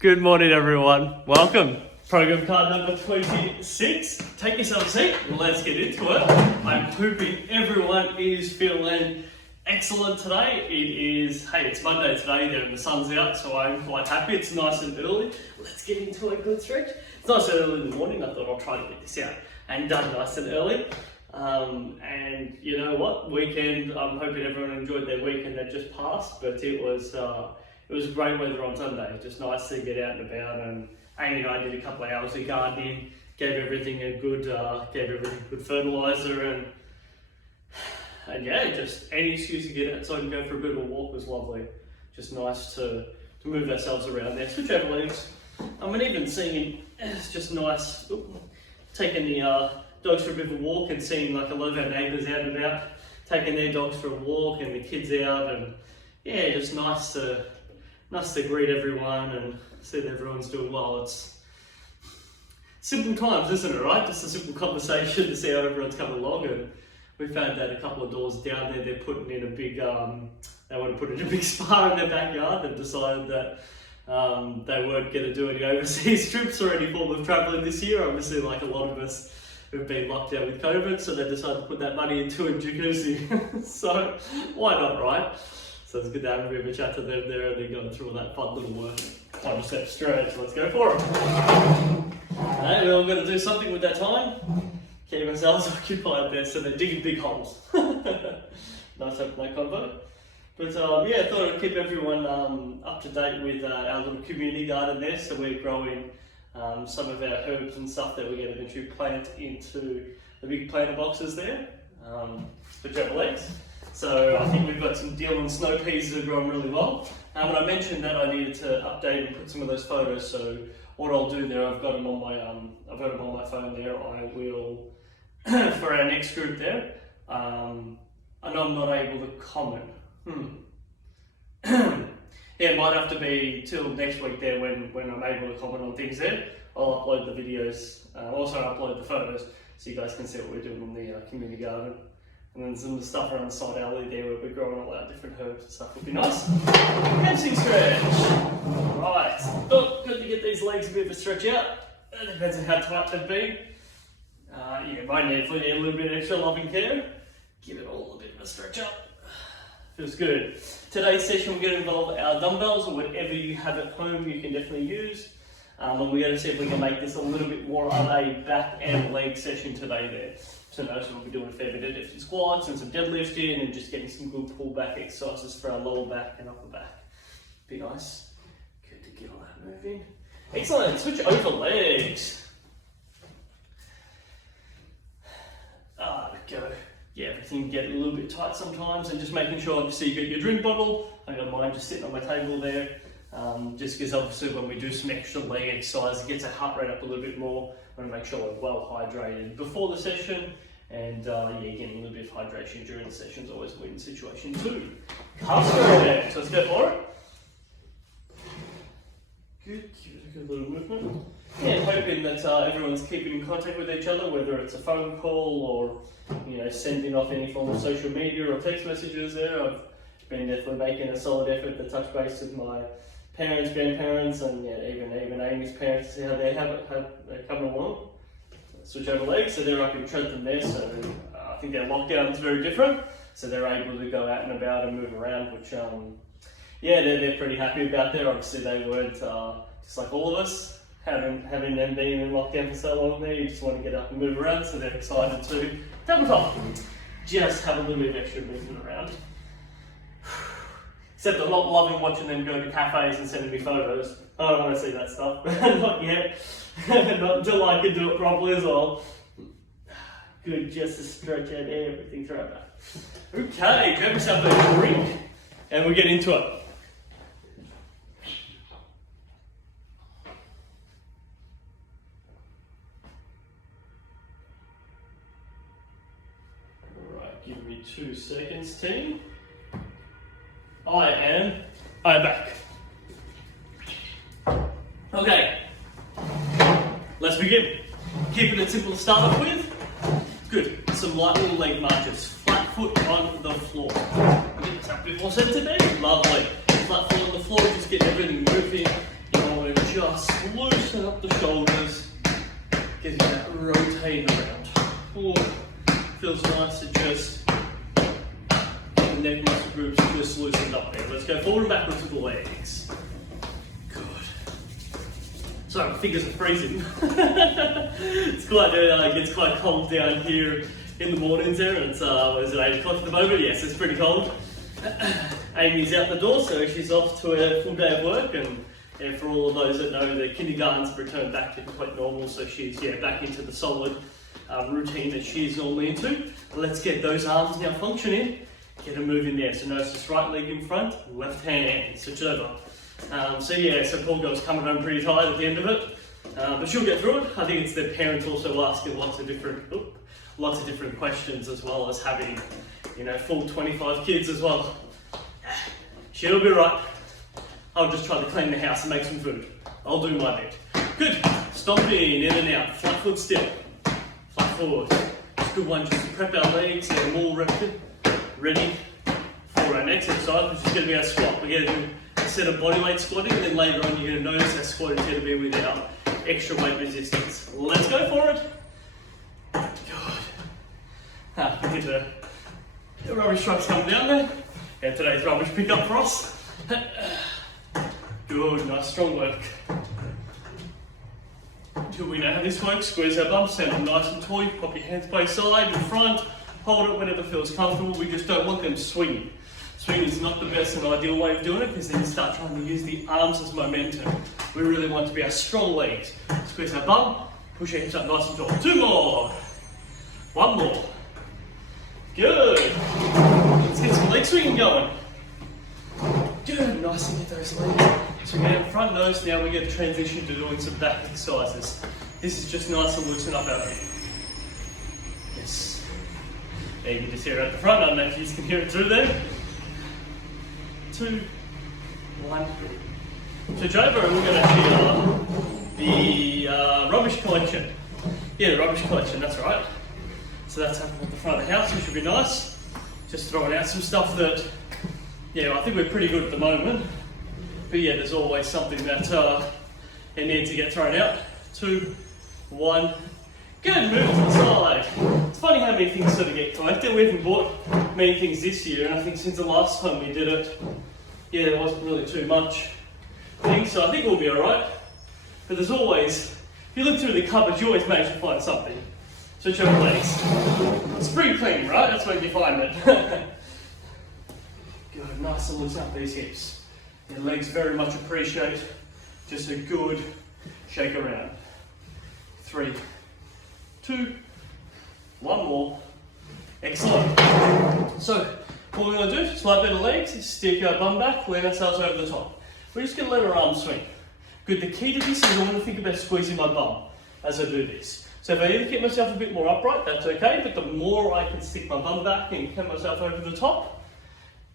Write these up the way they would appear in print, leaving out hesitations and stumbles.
Good morning, everyone. Welcome. Program card number 26. Take yourself a seat. Let's get into it. I'm hoping everyone is feeling excellent today. It's Monday today and the sun's out, so I'm quite happy. It's nice and early. Let's get into a good stretch. It's nice and early in the morning. I thought I'll try to get this out and done nice and early. And you know what? Weekend, I'm hoping everyone enjoyed their weekend that just passed, but it was great weather on Sunday. Just nice to get out and about, and Amy and I did a couple of hours of gardening, gave everything good fertiliser, and yeah, just any excuse to get outside and go for a bit of a walk was lovely. Just nice to move ourselves around there, switch over legs. And even seeing, it's just nice, taking the dogs for a bit of a walk and seeing like a lot of our neighbours out and about, taking their dogs for a walk and the kids out, and yeah, just nice to greet everyone and see that everyone's doing well. It's simple times, isn't it, right? Just a simple conversation to see how everyone's coming along. And we found that a couple of doors down there, they're putting in a big, they want to put in a big spa in their backyard. They've decided that they weren't going to do any overseas trips or any form of travelling this year. Obviously, like a lot of us who've been locked down with COVID, so they decided to put that money into a jacuzzi. So why not, right? So it's good to have a bit of a chat to them there, and they're going through all that fun little Quadricep Stretch. Let's go for it. Hey, we're all going to do something with that time. Keep ourselves occupied there, so they're digging big holes. Nice having that convo. But yeah, I thought I'd keep everyone up to date with our little community garden there. So we're growing some of our herbs and stuff that we're going to eventually plant into the big planter boxes there for travel legs. So I think we've got some deal on snow peas that are growing really well. And I mentioned that I needed to update and put some of those photos. So what I'll do there, I've got them on my phone there. I will for our next group there. I know I'm not able to comment. Yeah, it might have to be till next week there when I'm able to comment on things there. I'll upload the videos, also upload the photos, so you guys can see what we're doing in the community garden. And then some of the stuff around the side alley there where we're growing all our different herbs and stuff would be nice. Hamstring stretch. Right. Oh, good to get these legs a bit of a stretch out. It depends on how tight they've been. Yeah, might need a little bit extra loving care. Give it all a bit of a stretch up. Feels good. Today's session we're going to involve our dumbbells, or whatever you have at home you can definitely use. And we're going to see if we can make this a little bit more of a back and leg session today there. So notice we'll be doing a fair bit of deadlift squats and some deadlifting and just getting some good pullback exercises for our lower back and upper back. Be nice. Good to get all that moving. Excellent. Switch over legs. There we go. Yeah, everything can get a little bit tight sometimes, and just making sure, obviously, you got your drink bottle. I got mine just sitting on my table there. Just because obviously when we do some extra leg exercise, it gets our heart rate up a little bit more. We want to make sure we're well hydrated before the session, and yeah, getting a little bit of hydration during the session is always a win situation too. Calf stretch, so let's go for it. Good, give it a good little movement. Yeah, hoping that everyone's keeping in contact with each other, whether it's a phone call or sending off any form of social media or text messages there. I've been definitely making a solid effort to touch base with my parents, grandparents, and yeah, even Amy's parents to see how they're coming along. Switch over legs, so they're up in Trenton there, so I think their lockdown is very different, so they're able to go out and about and move around, which yeah, they're pretty happy about there. Obviously they weren't, just like all of us, having them being in lockdown for so long there, you just want to get up and move around, so they're excited to tabletop. Just have a little bit of extra movement around. Except I'm not loving watching them go to cafes and sending me photos. I don't want to see that stuff. Not yet. Not until I can do it properly as well. Good, just to stretch out everything through our back. Okay, grab yourself a drink and we'll get into it. Alright, give me 2 seconds, team. I'm back. Okay, let's begin. Keeping it simple to start off with. Good, some light little leg marches. Flat foot on the floor. Get this up a bit more centered there. Lovely. Flat foot on the floor, just get everything moving. You don't want to just loosen up the shoulders, getting that rotating around. Oh, feels nice to just get the neck muscle groups just loosened up there. Let's go forward and backwards with the legs. Good. Sorry, my fingers are freezing. It gets quite cold down here in the mornings there. It's what is it, 8 o'clock at the moment? Yes, it's pretty cold. Amy's out the door, so she's off to a full day of work, and for all of those that know, the kindergarten's returned back to complete normal, so she's back into the solid routine that she's normally into. Let's get those arms now functioning, get them moving there. So notice this right leg in front, left hand, switch over. So poor girl's coming home pretty tired at the end of it, but she'll get through it. I think it's the parents also asking lots of different questions, as well as having, full 25 kids as well. She'll be right. I'll just try to clean the house and make some food. I'll do my bit. Good. Stomping in and out. Flat foot still. Flat forward. It's a good one just to prep our legs, get them all ready for our next exercise, which is going to be our squat. We're going to do a set of bodyweight squatting, and then later on you're going to notice our squat is going to be with our extra weight resistance. Let's go for it. Good. We get the rubbish truck's coming down there. And today's rubbish pickup for us. Good, nice, strong work. Good, we know how this works. Squeeze our bum, stand up nice and tall. You pop your hands by your side, in front, hold it whenever feels comfortable. We just don't want them swinging. Swinging is not the best and ideal way of doing it, because then you start trying to use the arms as momentum. We really want to be our strong legs. Squeeze our bum, push your hips up nice and tall. 2 more. 1 more. Good. Let's get some leg swinging going. Good, nice to get those legs. So we get in front nose, now we get transition to doing some back exercises. This is just nice to loosen up our hip. Yes. There you can just hear it at the front, I don't know if you can hear it through there. 2, 1. Switch over and we're going to do the rubbish collection. Yeah, the rubbish collection, that's right. So that's happening at the front of the house, which should be nice. Just throwing out some stuff that, I think we're pretty good at the moment. But there's always something that it needs to get thrown out. 2, 1. Good, move to the side. It's funny how many things sort of get collected. We haven't bought many things this year, and I think since the last time we did it, there wasn't really too much things, so I think we'll be alright. But there's always, if you look through the cupboards, you always manage to find something. Switch over legs. Spring cleaning, right? That's when you find it. Good, nice to loosen up these hips. Your legs very much appreciate just a good shake around. 3, 2, 1 more. Excellent. So, what we're going to do, slight bend of legs, is stick our bum back, lean ourselves over the top. We're just going to let our arms swing. Good, the key to this is I want to think about squeezing my bum as I do this. So if I need to keep myself a bit more upright, that's okay, but the more I can stick my bum back and get myself over the top,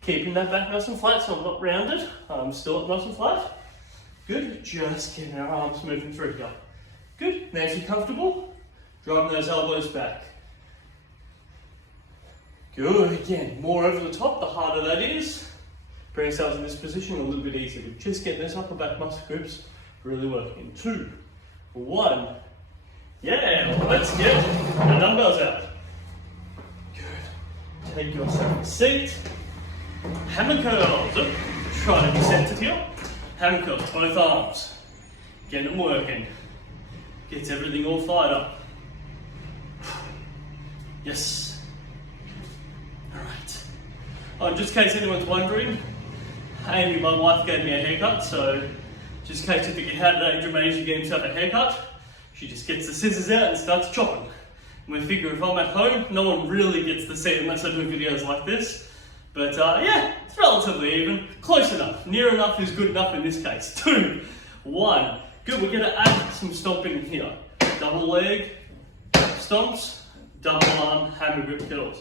keeping that back nice and flat so I'm not rounded, I'm still nice and flat. Good, just getting our arms moving through here. Good, now if you're comfortable, driving those elbows back. Good, again, more over the top, the harder that is. Bring ourselves in this position a little bit easier. Just get those upper back muscle groups really working. 2, 1. Yeah, let's get the dumbbells out. Good. Take yourself a seat. Hammer curls. Try to be centered here. Hammer curls, both arms. Get them working. Gets everything all fired up. Yes. Alright. Oh, just in case anyone's wondering, Amy, my wife, gave me a haircut, so just in case you think, how did Adrian manage to get himself a haircut? She just gets the scissors out and starts chopping. And we figure if I'm at home, no one really gets to see it unless I do videos like this. But it's relatively even. Close enough. Near enough is good enough in this case. 2, 1. Good, we're going to add some stomping here. Double leg, stomps, double arm, hammer grip curls.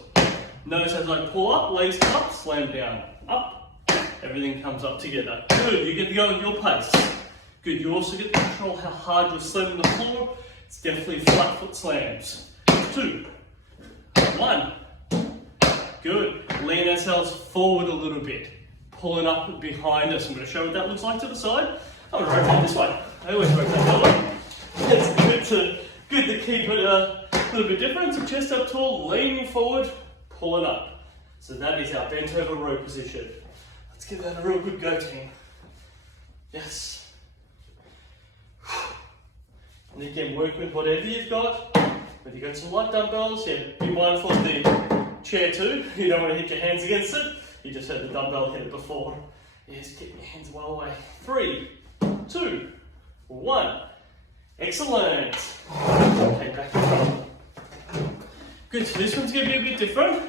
Notice as I pull up, legs up, slam down, up. Everything comes up together. Good, you get to go at your pace. Good, you also get to control how hard you're slamming the floor. It's definitely flat foot slams. 2, 1. Good. Lean ourselves forward a little bit. Pulling up behind us. I'm going to show what that looks like to the side. I'm going to rotate this way. I always rotate that way. It's good to keep it a little bit different. So chest up tall, leaning forward, pulling up. So that is our bent over row position. Let's give that a real good go, team. Yes. And you can work with whatever you've got. Whether you've got some light dumbbells, yeah, be mindful of the chair too. You don't want to hit your hands against it. You just had the dumbbell hit it before. Yes, keep your hands well away. 3, 2, 1. Excellent. Okay, back to front. Good, so this one's going to be a bit different.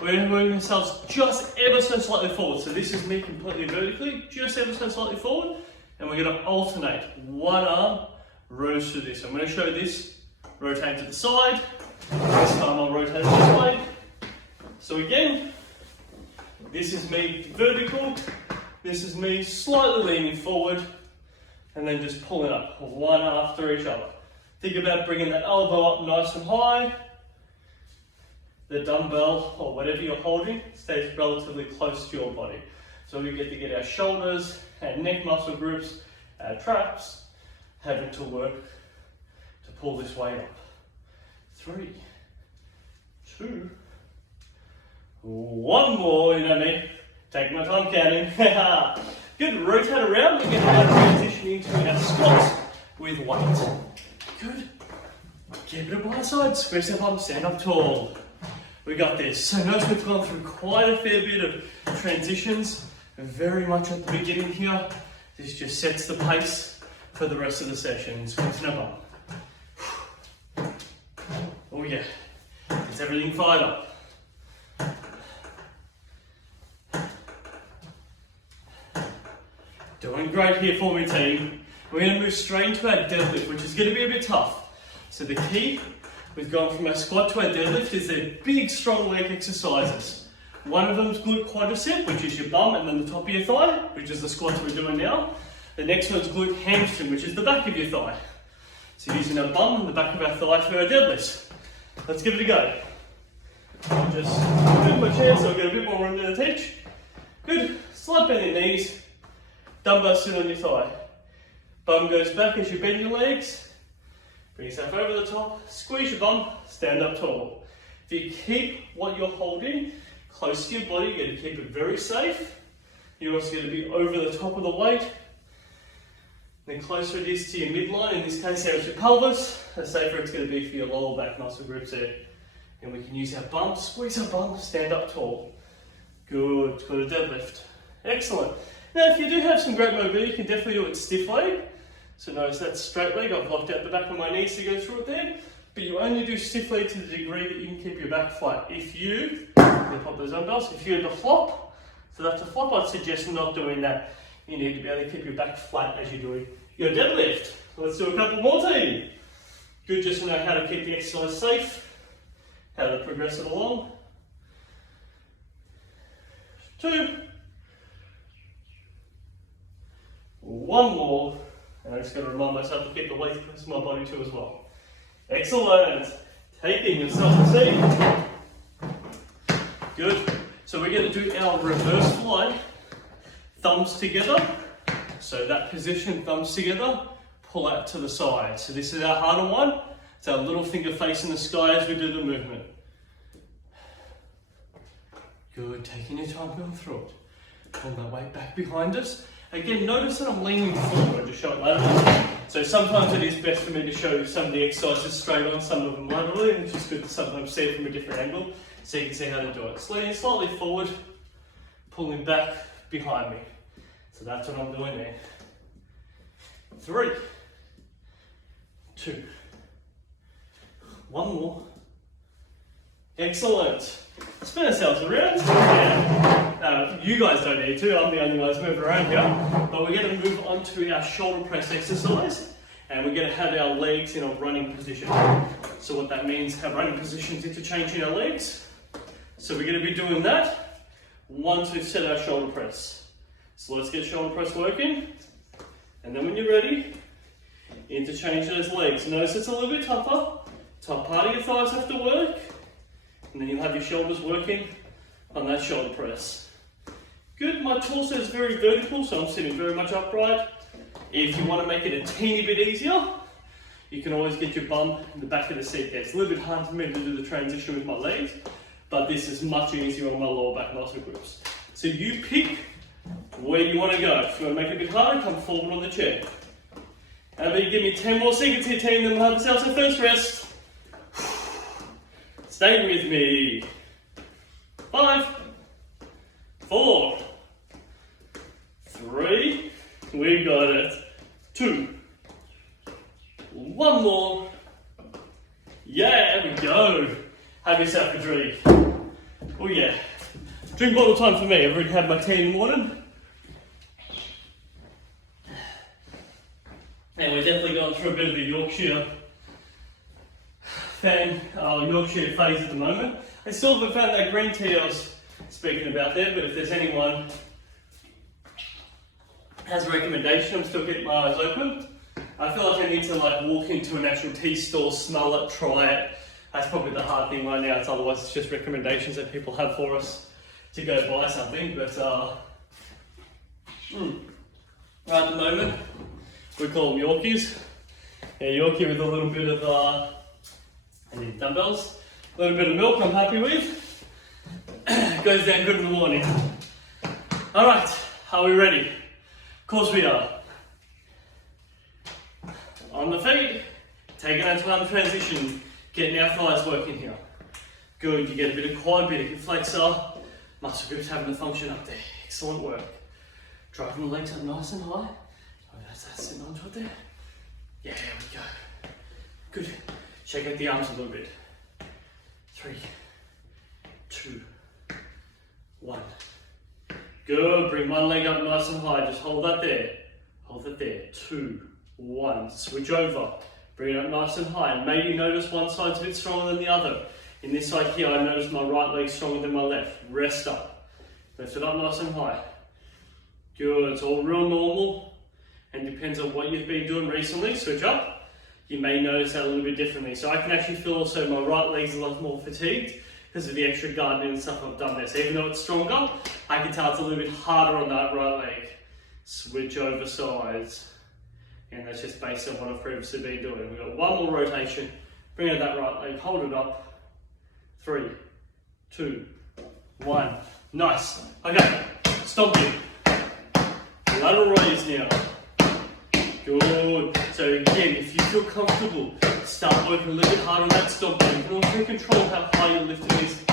We're going to move ourselves just ever so slightly forward. So this is me completely vertically, just ever so slightly forward. And we're going to alternate. One arm rows through this. I'm going to show this. Rotate to the side. This time I'll rotate this way. So again, this is me vertical. This is me slightly leaning forward. And then just pulling up, one after each other. Think about bringing that elbow up nice and high. The dumbbell, or whatever you're holding, stays relatively close to your body. So we get to get our shoulders and neck muscle groups, our traps, having to work to pull this weight up. 3, 2, 1 more, you know me. Take my time counting. Good, rotate around. We're going to now transition into our squats with weight. Good. Keep it up by side, squeeze up up, stand up tall. We got this. So notice we've gone through quite a fair bit of transitions, very much at the beginning here. This just sets the pace for the rest of the session. Squeeze and up. Oh yeah, gets everything fired up. Doing great here for me, team. We're going to move straight into our deadlift, which is going to be a bit tough. So the key, we've gone from our squat to our deadlift, is they're big, strong leg exercises. One of them is glute quadricep, which is your bum and then the top of your thigh, which is the squat we're doing now. The next one is glute hamstring, which is the back of your thigh. So using our bum and the back of our thigh for our deadlifts. Let's give it a go. I'll just move my chair so I get a bit more room to teach. Good. Slight bend your knees. Dumbbell sit on your thigh. Bum goes back as you bend your legs. Bring yourself over the top. Squeeze your bum. Stand up tall. If you keep what you're holding close to your body, you're going to keep it very safe. You're also going to be over the top of the weight. The closer it is to your midline, in this case there's your pelvis, the safer it's going to be for your lower back muscle groups there. And we can use our bum, squeeze our bum, stand up tall. Good, go to deadlift. Excellent. Now if you do have some great mobility, you can definitely do it stiff leg. So notice that straight leg, I've locked out the back of my knees to go through it there. But you only do stiff leg to the degree that you can keep your back flat. If you pop those dumbbells, if you're to flop, so that's a flop, I'd suggest not doing that. You need to be able to keep your back flat as you're doing your deadlift. Let's do a couple more, team. Good just to know how to keep the exercise safe, how to progress it along. 2, 1 more, and I'm just going to remind myself to keep the weight close to my body too as well. Excellent. Taking yourself a seat. Good. So we're going to do our reverse fly. Thumbs together. So that position, thumbs together, pull out to the side. So this is our harder one. It's our little finger facing the sky as we do the movement. Good, taking your time going through it. Pull that weight back behind us. Again, notice that I'm leaning forward to show it laterally. So sometimes it is best for me to show some of the exercises straight on, some of them laterally, and it's just good to sometimes see it from a different angle so you can see how to do it. So leaning slightly forward, pulling back behind me. So that's what I'm doing there. 3, 2, 1 more. Excellent. Spin ourselves around. Yeah. You guys don't need to, I'm the only one that's moving around here. But we're going to move on to our shoulder press exercise. And we're going to have our legs in a running position. So what that means, have running positions interchanging our legs. So we're going to be doing that once we've set our shoulder press. So let's get shoulder press working. And then when you're ready, interchange those legs. Notice it's a little bit tougher. Top part of your thighs have to work. And then you'll have your shoulders working on that shoulder press. Good, my torso is very vertical, so I'm sitting very much upright. If you want to make it a teeny bit easier, you can always get your bum in the back of the seat there. It's a little bit hard for me to do the transition with my legs, but this is much easier on my lower back muscle groups. So you pick where you want to go. If you want to make it a bit harder, come forward on the chair. How about you give me 10 more seconds here, team, then we'll have ourselves a first rest. Stay with me. 5, 4, 3, we got it. 2, 1 more. Yeah, there we go. Have yourself a drink. Oh yeah. Drink bottle time for me. I've already had my tea in the morning. And we're definitely going through a bit of a Yorkshire phase at the moment. I still haven't found that green tea I was speaking about there, but if there's anyone has a recommendation, I'm still getting my eyes open. I feel like I need to walk into an actual tea store, smell it, try it. That's probably the hard thing right now. Otherwise it's just recommendations that people have for us to go buy something. But right at the moment, we call them Yorkies. Yeah, Yorkie with a little bit of I need dumbbells, a little bit of milk I'm happy with. Goes down good in the morning. Alright, are we ready? Of course we are. On the feet, taking our time transition, getting our thighs working here. Good, you get a bit of quad, bit of hip flexor, muscle groups having the function up there. Excellent work. Driving the legs up nice and high. That's sitting onto it there. Yeah, there we go. Good. Shake out the arms a little bit. 3, 2, 1. Good. Bring one leg up nice and high. Just hold that there. Hold it there. 2, 1. Switch over. Bring it up nice and high. And maybe notice one side's a bit stronger than the other. In this side here, I notice my right leg stronger than my left. Rest up. Lift it up nice and high. Good. It's all real normal. And depends on what you've been doing recently. Switch up. You may notice that a little bit differently. So I can actually feel also my right leg's a lot more fatigued because of the extra gardening and stuff I've done there. So even though it's stronger, I can tell it's a little bit harder on that right leg. Switch over sides. And that's just based on what I've previously been doing. We've got one more rotation. Bring out that right leg, hold it up. 3, 2, 1. Nice. Okay, stop it. Lateral raise now. Good. So again, if you feel comfortable, start working a little bit harder on that stop. You can also control how high you're lifting these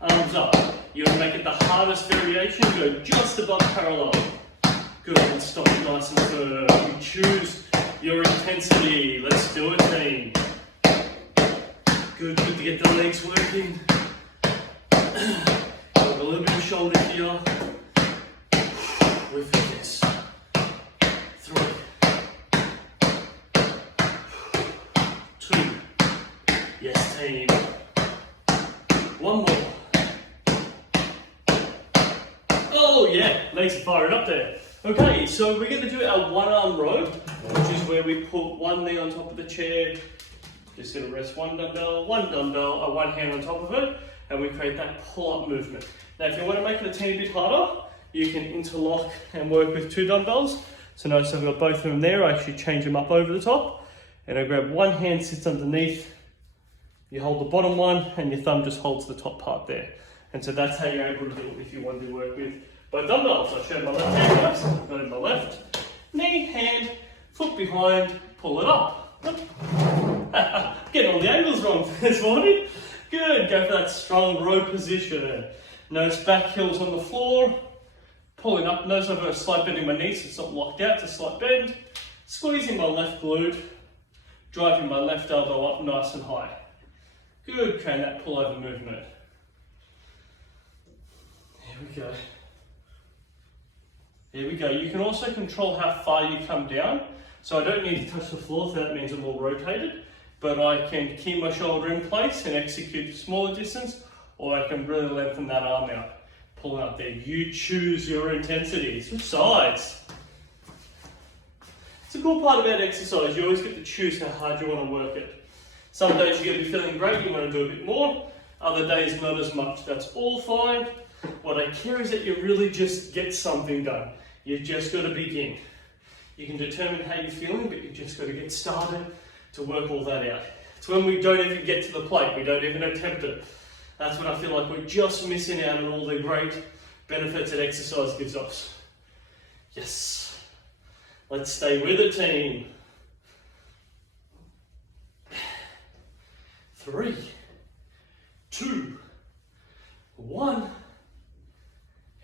arms up. You want to make it the hardest variation, go just above parallel. Good, and stop nice and firm. You choose your intensity. Let's do it, team. Good to get the legs working. A little bit of shoulder here. With this. 3, 2. Yes, team. One more. Oh yeah, legs are firing up there. Okay, so we're going to do our one arm row, which is where we put one knee on top of the chair. Just going to rest one hand on top of it, and we create that pull-up movement. Now, if you want to make it a teeny bit harder, you can interlock and work with 2 dumbbells. So notice I've got both of them there. I actually change them up over the top, and I grab one hand, sits underneath. You hold the bottom one, and your thumb just holds the top part there. And so that's how you're able to do it if you want to work with both dumbbells. I showed my left hand first, I've got it in my left. Knee, hand, foot behind, pull it up. Getting all the angles wrong this morning. Good, go for that strong row position. Notice back heels on the floor. Pulling up, notice I've got a slight bend in my knees, so it's not locked out, it's a slight bend. Squeezing my left glute, driving my left elbow up nice and high. Good, create that pull-over movement. There we go. There we go. You can also control how far you come down. So I don't need to touch the floor, so that means I'm all rotated. But I can keep my shoulder in place and execute a smaller distance, or I can really lengthen that arm out. Pulling up there. You choose your intensity. Switch sides. It's a cool part about exercise. You always get to choose how hard you want to work it. Some days you're going to be feeling great, you want to do a bit more. Other days not as much. That's all fine. What I care is that you really just get something done. You've just got to begin. You can determine how you're feeling, but you just got to get started to work all that out. It's when we don't even get to the plate, we don't even attempt it. That's when I feel like we're just missing out on all the great benefits that exercise gives us. Yes. Let's stay with it, team. 3, 2, 1.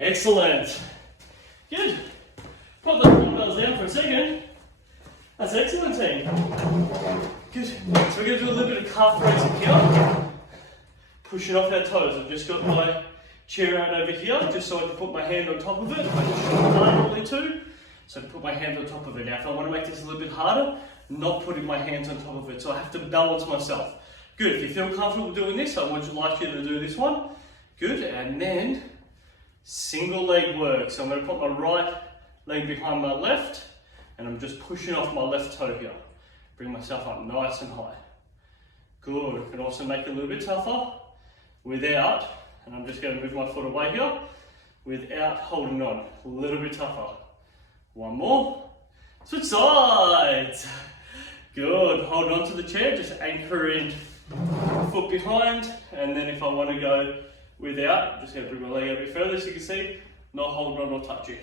Excellent. Good. Put those dumbbells down for a second. That's excellent, team. Good. So we're going to do a little bit of calf raising here. Pushing off our toes. I've just got my chair out over here, just so I can put my hand on top of it. I can show my arm probably too. So I can put my hand on top of it. Now if I want to make this a little bit harder, not putting my hands on top of it. So I have to balance myself. Good. If you feel comfortable doing this, I would like you to do this one. Good. And then single leg work. So I'm going to put my right leg behind my left, and I'm just pushing off my left toe here. Bring myself up nice and high. Good. I can also make it a little bit tougher without, and I'm just going to move my foot away here, without holding on. A little bit tougher. One more. Switch sides. Good. Hold on to the chair, just anchor in foot behind, and then if I want to go without, I'm just going to bring my leg a bit further so you can see, not holding on or touching.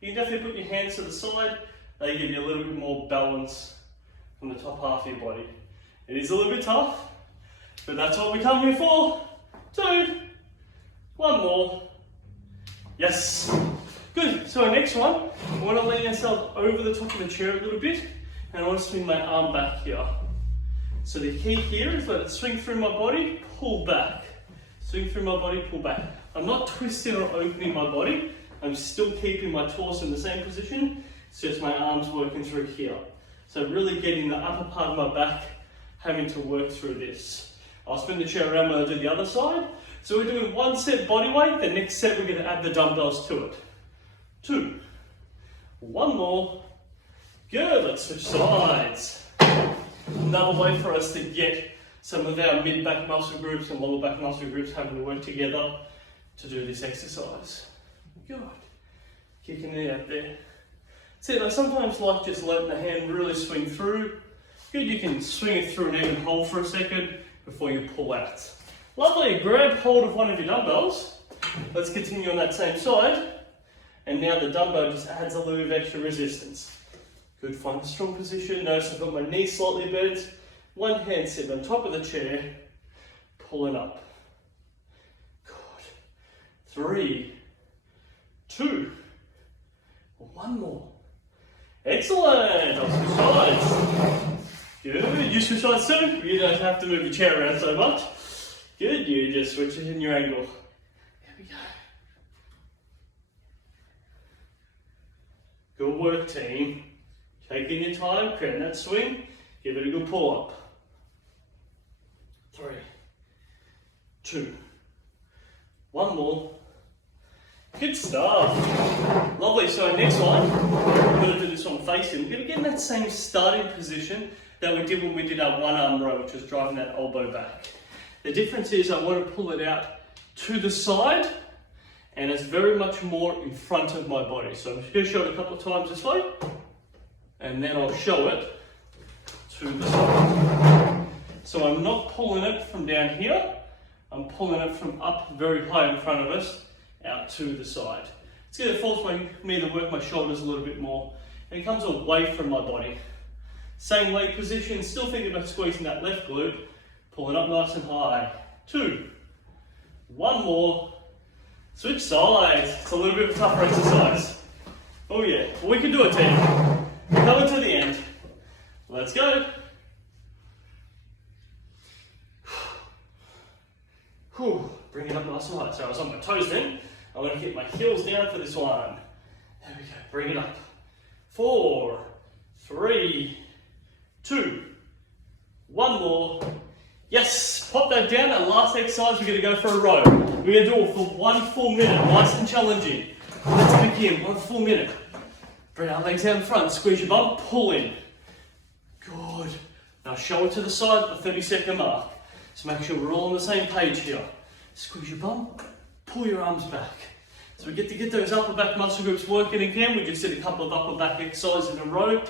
You can definitely put your hands to the side, they give you a little bit more balance from the top half of your body. It is a little bit tough, but that's what we come here for. 2, 1 more. Yes. Good. So our next one, I want to lean yourself over the top of the chair a little bit, and I want to swing my arm back here. So the key here is let it swing through my body, pull back. Swing through my body, pull back. I'm not twisting or opening my body. I'm still keeping my torso in the same position. It's just my arms working through here. So really getting the upper part of my back, having to work through this. I'll spin the chair around when I do the other side. So we're doing 1 set body weight. The next set we're going to add the dumbbells to it. 2, 1 more. Good. Let's switch sides. Another way for us to get some of our mid-back muscle groups and lower back muscle groups having to work together to do this exercise. Good. Kicking it out there. See, I sometimes like just letting the hand really swing through. Good, you can swing it through and even hold for a second before you pull out. Lovely, grab hold of one of your dumbbells. Let's continue on that same side. And now the dumbbell just adds a little bit of extra resistance. Good, find a strong position. Notice I've got my knees slightly bent. One hand sitting on top of the chair, pulling up. Good. 3, 2, 1 more. Excellent. I'll switch sides. Good. You switch sides too. You don't have to move your chair around so much. Good. You just switch it in your angle. Here we go. Good work, team. Taking your time, creating that swing. Give it a good pull up. 3, 2, 1 more. Good stuff. Lovely. So our next one, we're going to do this one facing. We're going to get in that same starting position that we did when we did our 1 arm row, which was driving that elbow back. The difference is I want to pull it out to the side, and it's very much more in front of my body. So I'm just going to show it a couple of times this way, and then I'll show it to the side. So I'm not pulling it from down here, I'm pulling it from up very high in front of us, out to the side. It's going to force me to work my shoulders a little bit more, and it comes away from my body. Same leg position, still thinking about squeezing that left glute, pull it up nice and high. 2, 1 more. Switch sides. It's a little bit of a tougher exercise. Oh yeah, we can do it, team. Coming to the end. Let's go. Bring it up nice and high. So I was on my toes then. I'm going to keep my heels down for this one. There we go. Bring it up. 4, 3, 2, 1 more. Yes, pop that down. And last exercise, we're going to go for a row. We're going to do it for 1 full minute. Nice and challenging. Let's begin. 1 full minute. Bring our legs out in front. Squeeze your bum. Pull in. Good. Now show it to the side at the 30-second mark. So make sure we're all on the same page here. Squeeze your bum. Pull your arms back. So we get to get those upper back muscle groups working again. We just did a couple of upper back exercises in a row.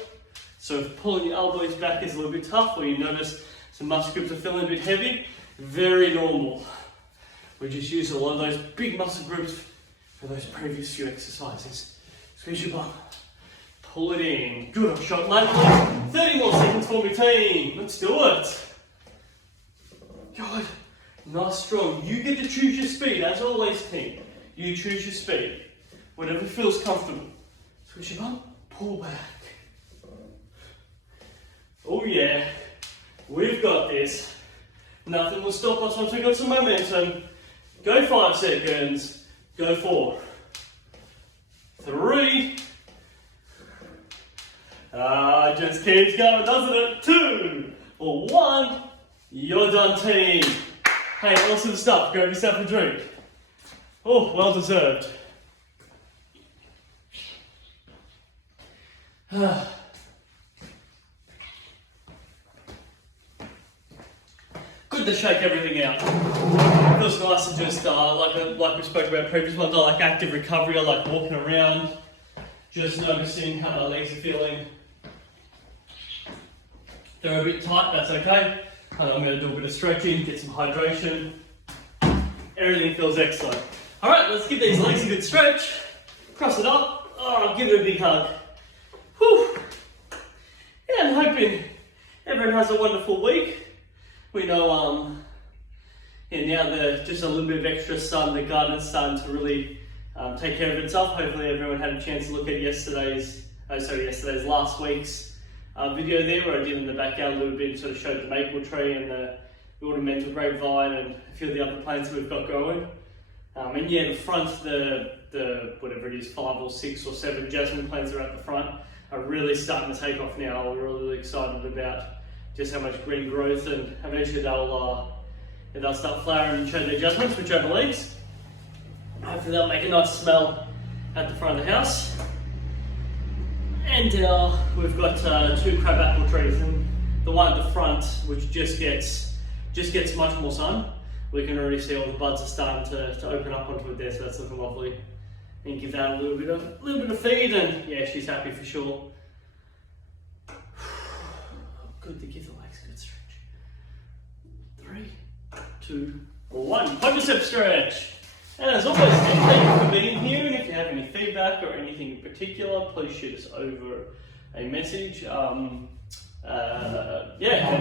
So if pulling your elbows back is a little bit tough, or you notice some muscle groups are feeling a bit heavy, very normal. We just use a lot of those big muscle groups for those previous few exercises. Squeeze your bum. Pull it in. Good. Shot laterally. 30 more seconds for me, team. Let's do it. Good. Nice, strong. You get to choose your speed, as always, team. You choose your speed. Whatever feels comfortable. Squeeze your bum. Pull back. Oh yeah. We've got this. Nothing will stop us once we've got some momentum. Go 5 seconds. Go 4. 3. Just keeps going, doesn't it? 2 or 1. You're done, team. Hey, awesome stuff. Grab yourself a drink. Oh, well deserved. Good to shake everything out. It feels nice to just, like we spoke about previous ones, I like active recovery, I like walking around, just noticing how my legs are feeling. They're a bit tight, that's okay. I'm going to do a bit of stretching, get some hydration. Everything feels excellent. Alright, let's give these legs a good stretch. Cross it up. Oh, give it a big hug. Whew. Yeah, I'm hoping everyone has a wonderful week. We know now just a little bit of extra sun, the garden's starting to really take care of itself. Hopefully everyone had a chance to look at last week's video there, where I did in the backyard a little bit and sort of showed the maple tree and the ornamental grapevine and a few of the other plants we've got growing. And yeah, the front, the whatever it is, 5 or 6 or 7 jasmine plants are at the front are really starting to take off now. We're really excited about just how much green growth, and eventually they'll start flowering and show their jasmines, whichever leaves. Hopefully they'll make a nice smell at the front of the house. And we've got 2 crabapple trees, and the one at the front, which just gets much more sun. We can already see all the buds are starting to open up onto it there, so that's looking lovely. And give that a little bit of feed, and yeah, she's happy for sure. Good to give the legs a good stretch. 3, 2, or 1. Quadricep stretch. And as always, thank you for being here. And if you have any feedback or anything in particular, please shoot us over a message. And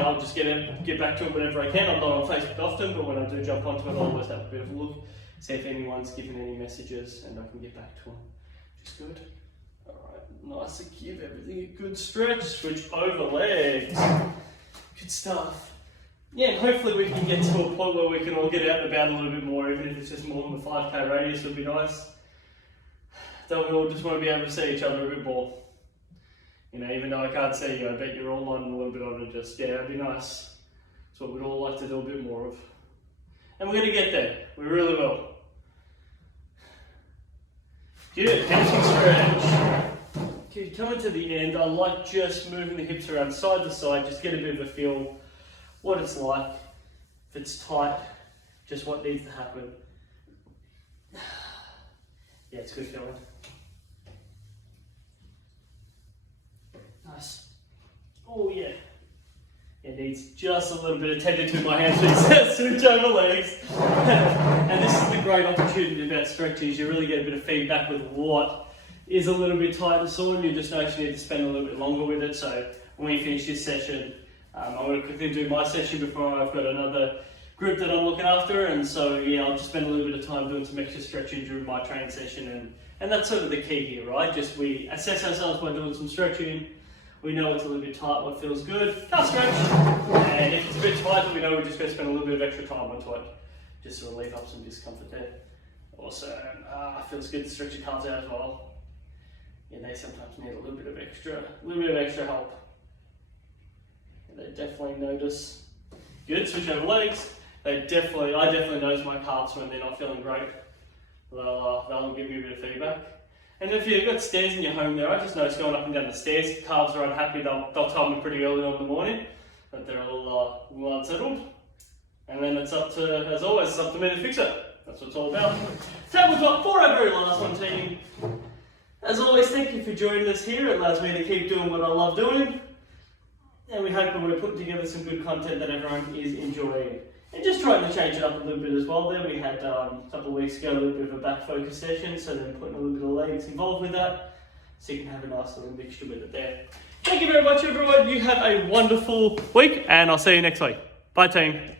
I'll just get back to it whenever I can. I'm not on Facebook often, but when I do jump onto it, I'll always have a bit of a look, see if anyone's given any messages, and I can get back to them. Just good. Alright, nice to give everything a good stretch. Switch over legs. Good stuff. Yeah, and hopefully we can get to a point where we can all get out and about a little bit more, even if it's just more than the 5k radius would be nice. Don't we all just want to be able to see each other a bit more? You know, even though I can't see you, I bet you're all on a little bit on it. Just, yeah, it'd be nice. That's what we'd all like to do a bit more of. And we're going to get there. We really will. Good, hamstring stretch. Okay, coming to the end, I like just moving the hips around side to side, just get a bit of a feel what it's like. If it's tight, just what needs to happen. Yeah, it's good feeling. Nice. Oh yeah. It needs just a little bit of tending to my hamstrings. Switch over legs. And this is the great opportunity about stretches. You really get a bit of feedback with what is a little bit tight and sore, and you just notice you need to spend a little bit longer with it. So when we finish this session, I'm going to quickly do my session before I've got another group that I'm looking after, and so yeah, I'll just spend a little bit of time doing some extra stretching during my training session, and that's sort of the key here, right? Just we assess ourselves by doing some stretching. We know it's a little bit tight, what feels good, calf stretch, and if it's a bit tight, we know we're just going to spend a little bit of extra time onto it, just to relieve up some discomfort there. Also, feels good to stretch your calves out as well. Yeah, they sometimes need a little bit of extra help. And they definitely notice. Good, switch over legs. I definitely notice my calves when they're not feeling great. They'll give me a bit of feedback. And if you've got stairs in your home there, I just notice going up and down the stairs, if the calves are unhappy, they'll tell me pretty early on in the morning that they're a little unsettled. And then it's up to, as always, it's up to me to fix it. That's what it's all about. Tabletop for our very last one, team. As always, thank you for joining us here. It allows me to keep doing what I love doing. And we hope that we're putting together some good content that everyone is enjoying. And just trying to change it up a little bit as well there. We had a couple of weeks ago a little bit of a back focus session, so then putting a little bit of legs involved with that, so you can have a nice little mixture with it there. Thank you very much everyone, you have a wonderful week and I'll see you next week. Bye team.